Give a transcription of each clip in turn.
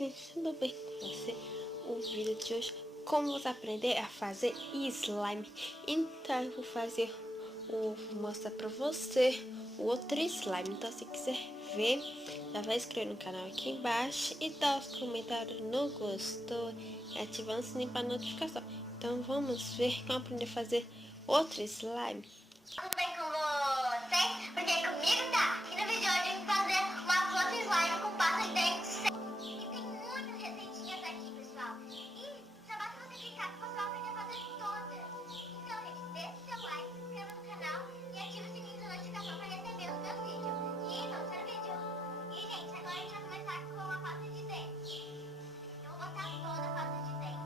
gente, tudo bem com você? O vídeo de hoje, como você aprender a fazer slime. Então eu vou mostrar pra você o outro slime. Então se quiser ver, já vai inscrever no canal aqui embaixo e dá os comentários no gostou e ativando o sininho para notificação. Então vamos ver como aprender a fazer outro slime. Tudo bem com vocês? Porque comigo tá. E no vídeo de hoje a gente vai fazer uma flor slime com pasta de dente. E tem muitas receitinhas aqui, pessoal. E só basta você clicar que você vai aprender a fazer todas. Então, gente, deixe seu like, se inscreva no canal e ative o sininho de notificação para receber os meus vídeos. E vamos para o vídeo. E, gente, agora a gente vai começar com a pasta de dente. Eu vou botar toda a pasta de dente.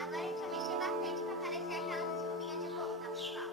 Agora a gente vai mexer bastante para aparecer aquelas espuminhas de bolo, tá, pessoal?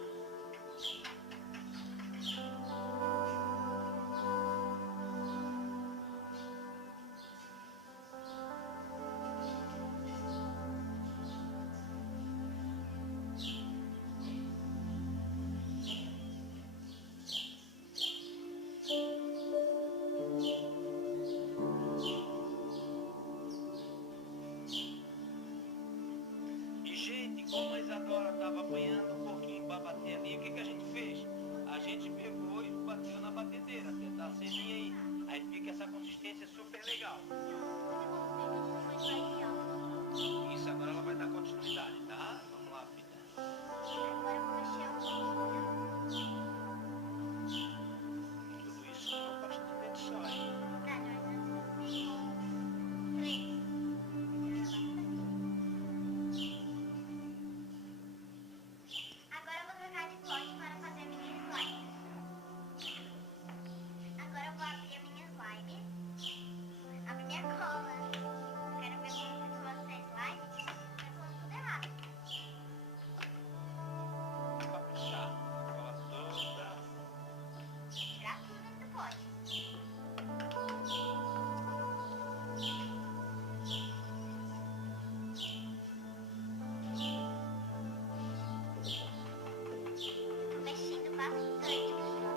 Gente, como a Isadora estava apanhando um pouquinho para bater ali, o que a gente fez? A gente pegou e bateu na batedeira, tentar ser aí. Aí fica essa consistência super legal. Isso, agora ela vai dar continuidade, tá? Vamos lá, filha. Agora eu vou mexer um pouquinho. Tudo isso com uma pasta de dente só, hein? Agora eu vou trocar de pote para fazer a minha slime. Agora eu vou abrir a minha slime. Abrir minha cola. Eu quero ver como funciona essa slime. Vai falando tudo errado. Pra puxar a cola toda. Tirar tudo dentro do pote. Tô mexendo bastante, pessoal.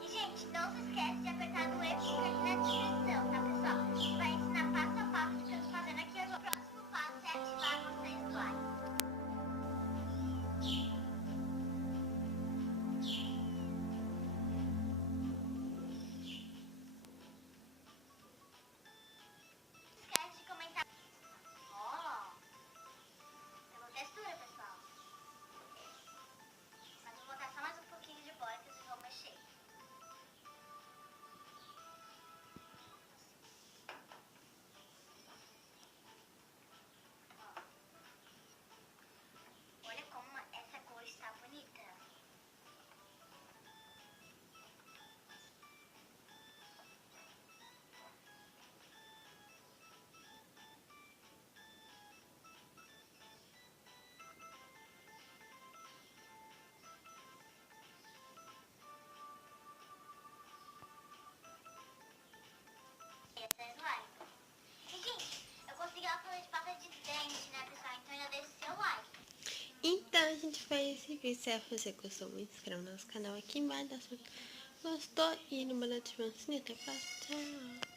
E, gente, não se esquece de apertar no E aqui na descrição, tá, pessoal? A gente vai ensinar passo a passo o que eu tô fazendo aqui agora. O próximo passo é ativar nossa slime. Esquece de comentar. Ó, pegou textura, pessoal. Mas vou botar só mais um pouquinho de bora que vocês vão mexer. Ó. Olha como essa cor está bonita. Essa é slime. E, gente, eu consegui ela fazer de pasta de dente, né, pessoal? Então já deixa o seu like. Então a gente fez esse vídeo. Se você gostou muito, se inscreva no nosso canal aqui embaixo. Gostou e no boletim. Até a próxima. Tchau.